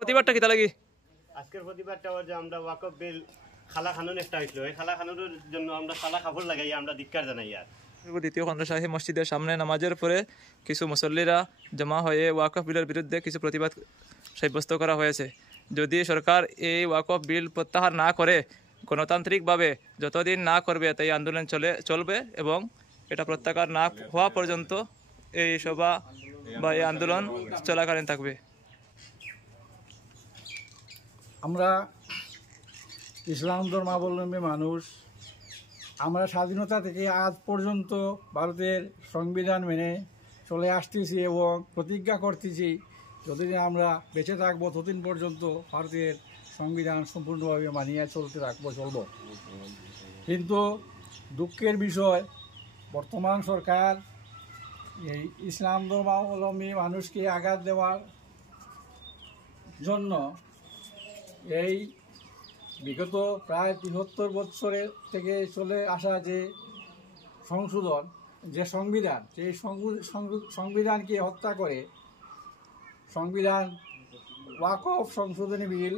প্রতিবাদটা কিতা লাগি? আজকের প্রতিবাদটা যে আমরা ওয়াকফ বিল খালা খানুন একটা হইলো, এই খালা খানুনের জন্য আমরা খালা কাপড় লাগাই আমরা ধিক্কার জানাই। আর দ্বিতীয় খন্ডশাহী মসজিদের সামনে নামাজের পরে কিছু মুসল্লিরা জমা হয়ে ওয়াকফ বিলের বিরুদ্ধে কিছু প্রতিবাদ সাব্যস্ত করা হয়েছে। যদি সরকার এই ওয়াকফ বিল প্রত্যাহার না করে গণতান্ত্রিকভাবে যতদিন না করবে তাই আন্দোলন চলবে এবং এটা প্রত্যাহার না হওয়া পর্যন্ত এই সভা বা এই আন্দোলন চলাকালীন থাকবে। আমরা ইসলাম ধর্মাবলম্বী মানুষ, আমরা স্বাধীনতা থেকে আজ পর্যন্ত ভারতের সংবিধান মেনে চলে আসতেছি এবং প্রতিজ্ঞা করতেছি যতদিন আমরা বেঁচে থাকবো ততদিন পর্যন্ত ভারতের সংবিধান সম্পূর্ণভাবে মানিয়ে চলব। কিন্তু দুঃখের বিষয়, বর্তমান সরকার এই ইসলাম ধর্মাবলম্বী মানুষকে আঘাত দেওয়ার জন্য এই বিগত প্রায় ৭৩ বছরের থেকে চলে আসা যে সংশোধন, যে সংবিধান, সেই সংবিধানকে হত্যা করে সংবিধান ওয়াকফ সংশোধনী বিল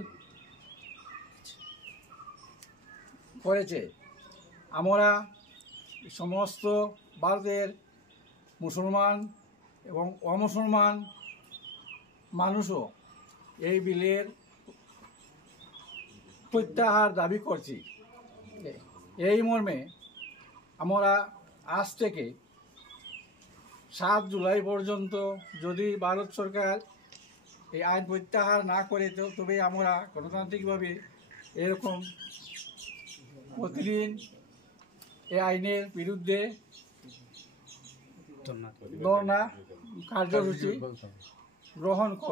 করেছে। আমরা সমস্ত ভারতের মুসলমান এবং অমুসলমান মানুষও এই বিলের প্রত্যাহার দাবি করছি। এই মর্মে আমরা আজ থেকে ৭ জুলাই পর্যন্ত যদি ভারত সরকার এই আইন প্রত্যাহার না করে তবে আমরা গণতান্ত্রিকভাবে এরকম প্রতিদিন এই আইনের বিরুদ্ধে ধর্ণা কার্যসূচি গ্রহণ করব।